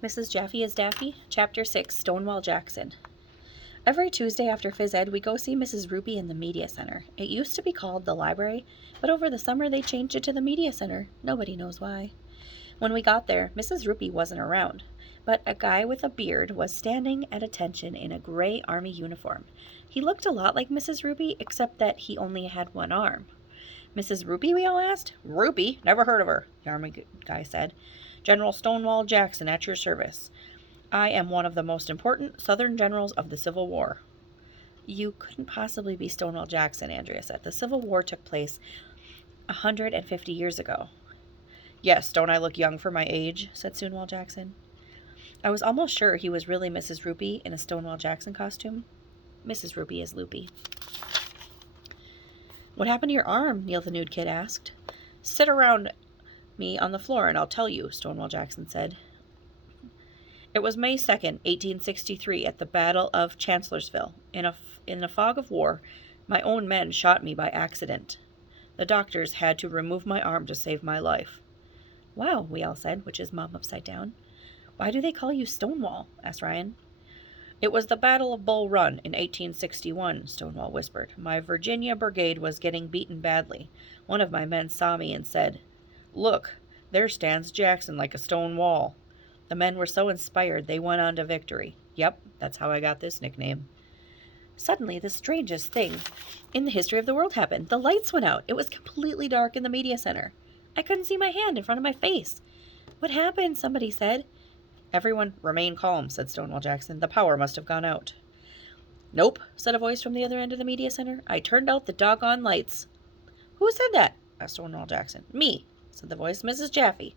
Mrs. Jaffee is Daffy, Chapter 6, Stonewall Jackson. Every Tuesday after phys ed, we go see Mrs. Ruby in the Media Center. It used to be called the library, but over the summer they changed it to the Media Center. Nobody knows why. When we got there, Mrs. Ruby wasn't around, but a guy with a beard was standing at attention in a gray army uniform. He looked a lot like Mrs. Ruby, except that he only had one arm. Mrs. Ruby, we all asked. Ruby? Never heard of her, the army guy said. General Stonewall Jackson at your service. I am one of the most important Southern generals of the Civil War. You couldn't possibly be Stonewall Jackson, Andrea said. The Civil War took place 150 years ago. Yes, don't I look young for my age? Said Stonewall Jackson. I was almost sure he was really Mrs. Ruby in a Stonewall Jackson costume. Mrs. Ruby is loopy. What happened to your arm? Neil the nude kid asked. Sit around me on the floor and I'll tell you, Stonewall Jackson said. It was May 2nd, 1863, at the Battle of Chancellorsville. In a fog of war, my own men shot me by accident. The doctors had to remove my arm to save my life. Wow, we all said, which is Mom upside down. Why do they call you Stonewall? Asked Ryan. It was the Battle of Bull Run in 1861, Stonewall whispered. My Virginia brigade was getting beaten badly. One of my men saw me and said, Look, there stands Jackson like a stone wall. The men were so inspired they went on to victory. Yep, that's how I got this nickname. Suddenly, the strangest thing in the history of the world happened. The lights went out. It was completely dark in the media center. I couldn't see my hand in front of my face. What happened? Somebody said. Everyone remain calm, said Stonewall Jackson. The power must have gone out. Nope, said a voice from the other end of the media center. I turned out the doggone lights. Who said that? Asked Stonewall Jackson. Me, said the voice. Mrs. Jaffee.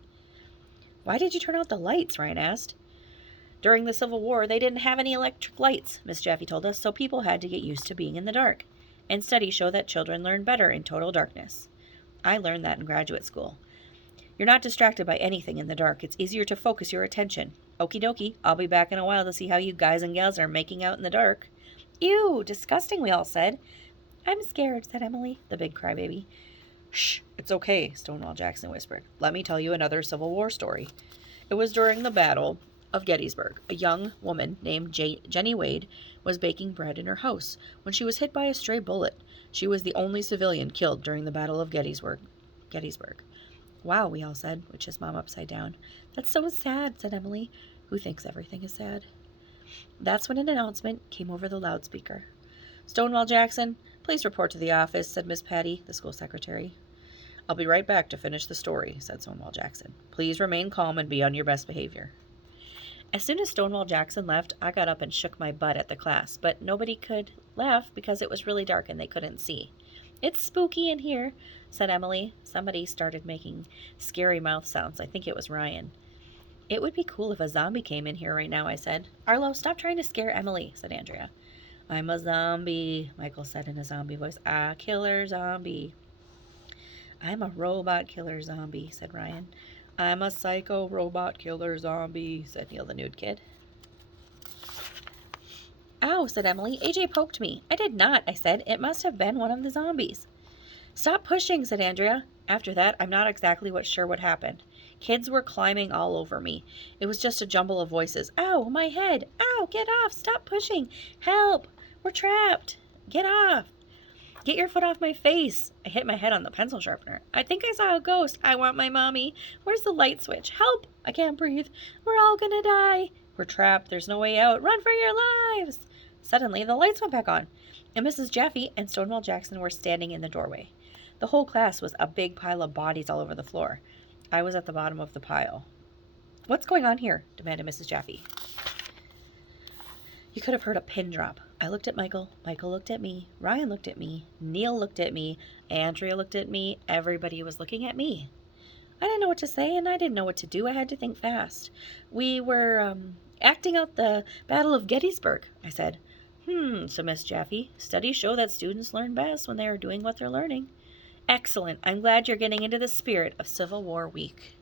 Why did you turn out the lights? Ryan asked. During the Civil War, they didn't have any electric lights, Miss Jaffee told us, so people had to get used to being in the dark. And studies show that children learn better in total darkness. I learned that in graduate school. You're not distracted by anything in the dark. It's easier to focus your attention. Okie dokie, I'll be back in a while to see how you guys and gals are making out in the dark. Ew, disgusting, we all said. I'm scared, said Emily, the big crybaby. Shh, it's okay, Stonewall Jackson whispered. Let me tell you another Civil War story. It was during the Battle of Gettysburg. A young woman named Jenny Wade was baking bread in her house when she was hit by a stray bullet. She was the only civilian killed during the Battle of Gettysburg. Wow, we all said, which is Mom upside down. That's so sad, said Emily, who thinks everything is sad. That's when an announcement came over the loudspeaker. Stonewall Jackson, please report to the office, said Miss Patty, the school secretary. I'll be right back to finish the story, said Stonewall Jackson. Please remain calm and be on your best behavior. As soon as Stonewall Jackson left, I got up and shook my butt at the class, but nobody could laugh because it was really dark and they couldn't see. It's spooky in here, said Emily. Somebody started making scary mouth sounds. I think it was Ryan. It would be cool if a zombie came in here right now, I said. Arlo, stop trying to scare Emily, said Andrea. I'm a zombie, Michael said in a zombie voice. A killer zombie. I'm a robot killer zombie, said Ryan. I'm a psycho robot killer zombie, said Neil the nude kid. Ow, said Emily. AJ poked me. I did not, I said. It must have been one of the zombies. Stop pushing, said Andrea. After that, I'm not exactly sure what happened. Kids were climbing all over me. It was just a jumble of voices. Ow, my head. Ow, get off. Stop pushing. Help. We're trapped. Get off. Get your foot off my face. I hit my head on the pencil sharpener. I think I saw a ghost. I want my mommy. Where's the light switch? Help. I can't breathe. We're all gonna die. We're trapped. There's no way out. Run for your lives. Suddenly, the lights went back on, and Mrs. Jaffee and Stonewall Jackson were standing in the doorway. The whole class was a big pile of bodies all over the floor. I was at the bottom of the pile. What's going on here? Demanded Mrs. Jaffee. You could have heard a pin drop. I looked at Michael. Michael looked at me. Ryan looked at me. Neil looked at me. Andrea looked at me. Everybody was looking at me. I didn't know what to say, and I didn't know what to do. I had to think fast. We were, acting out the Battle of Gettysburg, I said. So Miss Jaffee, studies show that students learn best when they are doing what they're learning. Excellent. I'm glad you're getting into the spirit of Civil War week.